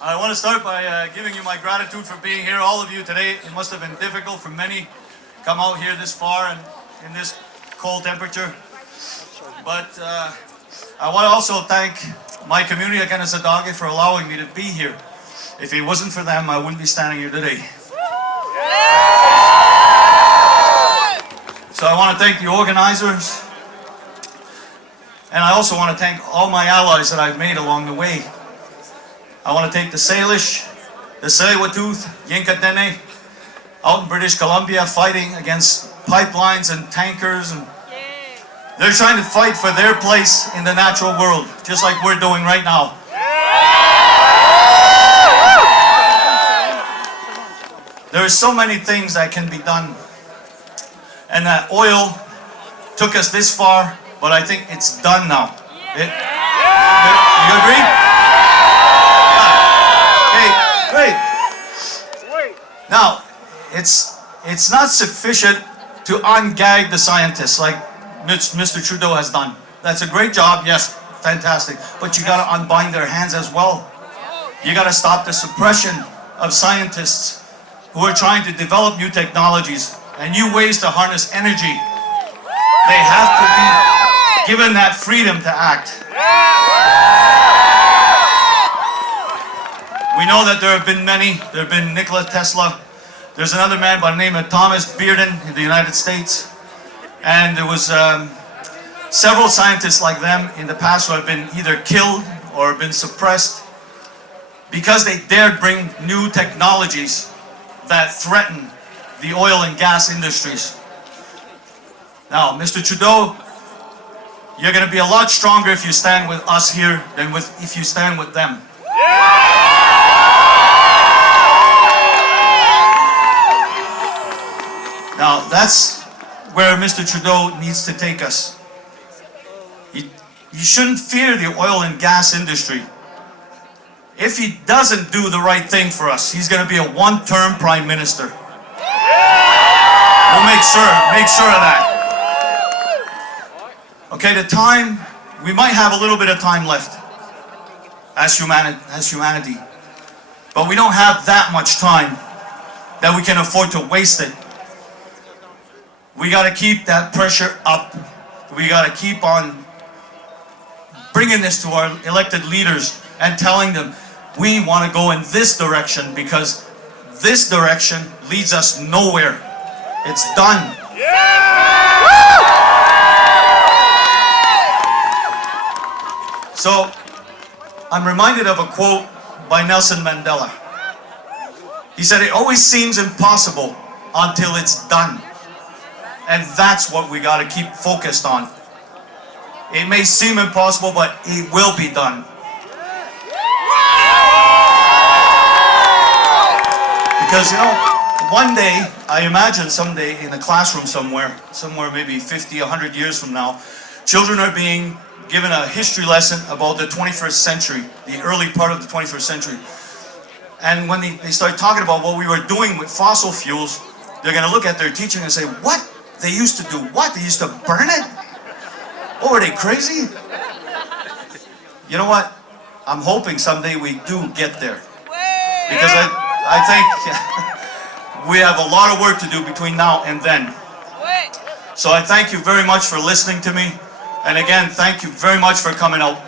I want to start by giving you my gratitude for being here, all of you today. It must have been difficult for many come out here this far and in this cold temperature. But I want to also thank my community at Kanesatake for allowing me to be here. If it wasn't for them, I wouldn't be standing here today. So I want to thank the organizers. And I also want to thank all my allies that I've made along the way. I want to thank the Salish, the Tsleil-Waututh, Yinkatene, out in British Columbia fighting against pipelines and tankers. And they're trying to fight for their place in the natural world, just like we're doing right now. There are so many things that can be done. And that oil took us this far, but I think it's done now. You agree? Great. Now, it's not sufficient to ungag the scientists like Mr. Trudeau has done. That's a great job, yes, fantastic. But you got to unbind their hands as well. You got to stop the suppression of scientists who are trying to develop new technologies and new ways to harness energy. They have to be given that freedom to act. We know that there have been many. There have been Nikola Tesla. There's another man by the name of Thomas Bearden in the United States. And there was several scientists like them in the past who have been either killed or been suppressed because they dared bring new technologies that threaten the oil and gas industries. Now, Mr. Trudeau, you're going to be a lot stronger if you stand with us here than if you stand with them. Now, that's where Mr. Trudeau needs to take us. You shouldn't fear the oil and gas industry. If he doesn't do the right thing for us, he's going to be a one-term prime minister. We'll make sure of that. Okay, we might have a little bit of time left as humanity. But we don't have that much time that we can afford to waste it. We got to keep that pressure up. We got to keep on bringing this to our elected leaders and telling them we want to go in this direction because this direction leads us nowhere. It's done. So, I'm reminded of a quote by Nelson Mandela. He said, "It always seems impossible until it's done." And that's what we got to keep focused on. It may seem impossible, but it will be done. Because, one day, I imagine someday in a classroom somewhere maybe 50, 100 years from now, children are being given a history lesson about the 21st century, the early part of the 21st century. And when they start talking about what we were doing with fossil fuels, they're going to look at their teacher and say, "What? They used to do what? They used to burn it? Oh, are they crazy?" You know what? I'm hoping someday we do get there. Because I think we have a lot of work to do between now and then. So I thank you very much for listening to me. And again, thank you very much for coming out.